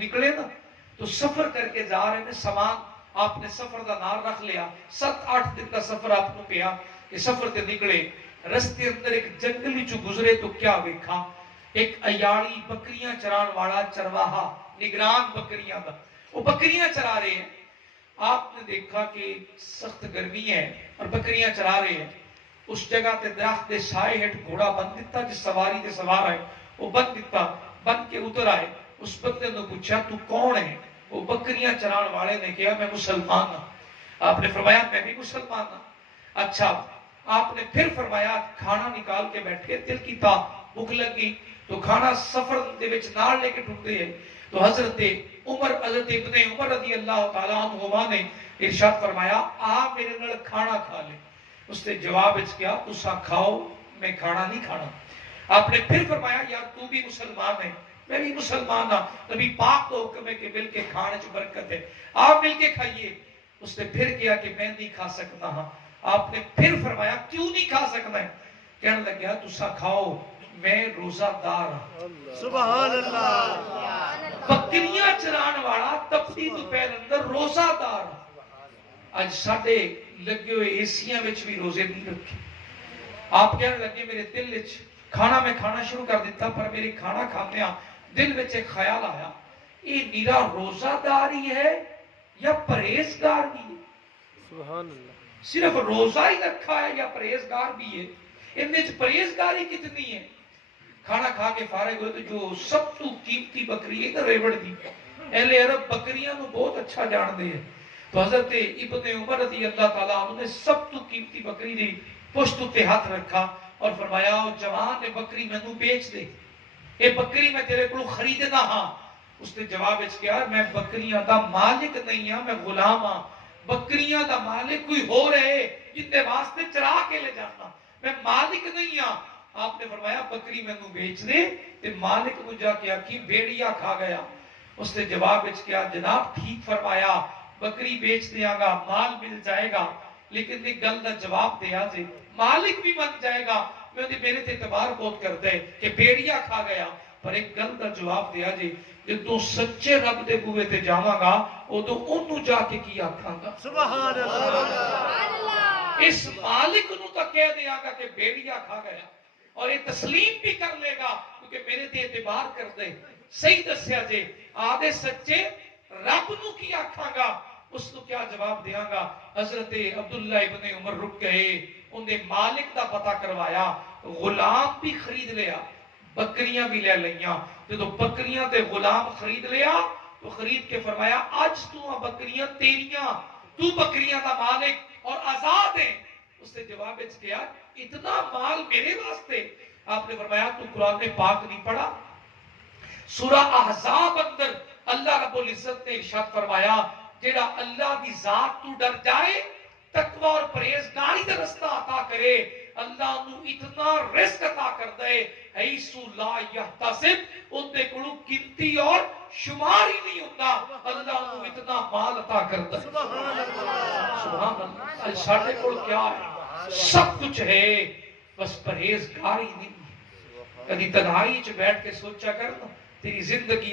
نکلے نا تو سفر کر کے جا رہے ہیں سامان آپ نے سفر دا نار رکھ لیا 7-8 دن کا سفر آپ کو پیا کہ سفر تے نکلے رستے اندر ایک جنگلی چو گزرے تو کیا ویکھا ایک ایاڑی بکریاں چران والا چرواہا نگران بکریاں دا وہ بکریاں چرا رہے ہیں آپ نے دیکھا کہ سخت گرمی ہے اور بکریاں چرا رہے ہیں اس جگہ تے درخت دے سائے ہٹ گھوڑا بند دیتا جس سواری دے سوار آئے وہ بند دیتا بند کے اتر آئے اس بندے نے پوچھا تو کون ہے وہ بکریاں چران والے نے کہا میں مسلمان ہوں آپ نے فرمایا میں بھی مسلمان ہوں اچھا آپ نے پھر فرمایا کھانا نکال کے بیٹھے دل کی تا بھوک لگی تو کھانا سفر دے وچ نال لے کے ٹھنڈے ہیں تو حضرت ابن عمر رضی اللہ تعالیٰ عنہما نے ارشاد فرمایا آ میرے نال کھانا کھا لے اس نے جواب اس کیا تسا کھاؤ میں کھانا نہیں کھانا آپ نے پھر فرمایا یار تو بھی مسلمان ہے میں بھی مسلمان ہوں نبی پاک کو حکم ہے کہ مل کے کھانے چ برکت ہے آپ مل کے کھائیے اس نے پھر کیا کہ میں نہیں کھا سکتا ہاں آپ نے پھر فرمایا کیوں نہیں کھا سکتا ہے کہنے لگا تسا کھاؤ میں روزہ دار ہوں سبحان اللہ بکریاں چران والا تپتی دوپہر اندر روزہ دار اج ساڈے لگے ہوئے ایسیاں وچ بھی روزے نہیں رکھے آپ کہنے لگے میرے دل وچ کھانا میں کھانا شروع کر دیتا پر میری کھانا کھانے دل وچ ایک خیال آیا یہ نیرا روزہ دار ہی ہے یا پرہیزگار بھی ہے سبحان اللہ صرف روزہ ہی رکھا ہے یا پرہیزگار بھی ہے ان وچ پرہیزگاری کتنی ہے کھانا کھا کے فارغ ہوئے تو جو سب تو قیمتی بکری ہے تو ریوڑ دی اہل عرب بکریاں کو بہت اچھا جان دے ہیں تو حضرت ابن عمر رضی اللہ تعالیٰ عنہ نے سب تو قیمتی بکری دی پشت تے ہاتھ رکھا اور فرمایا جوان یہ بکری میں نو بیچ دے یہ بکری میں تیرے کو خریدنا ہاں اس نے جواب اس کیا میں بکریاں دا مالک نہیں ہاں میں غلام ہاں بکریاں دا مالک کوئی ہو رہے جن دے واسطے چرا کے لے جانا میں مالک نہیں ہاں آپ نے فرمایا بکری میں نو بیچ دے تے مالک کو جا کے آکی بھیڑیا کھا گیا اس نے جواب اس کیا جناب ٹھیک فرمایا بکری بیچ دیا گا مال مل جائے گا لیکن ایک گل دا جواب دیا جے مالک بھی بن جائے گا میرے تے اعتبار بہت کر دے کہ بیڑیا کھا گیا پر ایک گل دا جواب دیا جے جدوں سچے رب دے بوئے تے جاواں گا ادوں اونوں جا کے کی آکھاں گا سبحان اللہ اس مالک نو تو کہہ دیا گا کہ بیڑیا کھا گیا اور یہ تسلیم بھی کر لے گا کیونکہ میرے تے اعتبار کر دے صحیح دسیا جے آدھے سچے رب نو کی آکھاں گا اس کو کیا جواب دیاں گا حضرت عبداللہ ابن عمر رک گئے انہیں مالک دا پتہ کروایا غلام بھی خرید لیا بکریاں بھی لے لیاں تو بکریاں تے غلام خرید لیا تو خرید کے فرمایا آج تو بکریاں تیریاں تو بکریاں دا مالک اور آزاد ہے اس نے جواب اس کیا اتنا مال میرے واسطے آپ نے فرمایا تو قرآن پاک نہیں پڑھا سورہ احزاب اندر اللہ رب العزت نے ارشاد فرمایا جیڑا اللہ دی ذات تو ڈر جائے تقوی اور پرہیزگاری کا رستہ عطا کرے اللہ انہوں اتنا رزق عطا کر دے ایسو لا یحتسب ان دے کڑو گنتی اور شمار ہی نہیں ہوتا اللہ انہوں اتنا مال عطا کر دے سبحان اللہ ساڑھے کڑو کیا ہے سب کچھ ہے بس پرہیزگاری نہیں کدی تنہائی چ بیٹھ کے سوچا کرنا تیری زندگی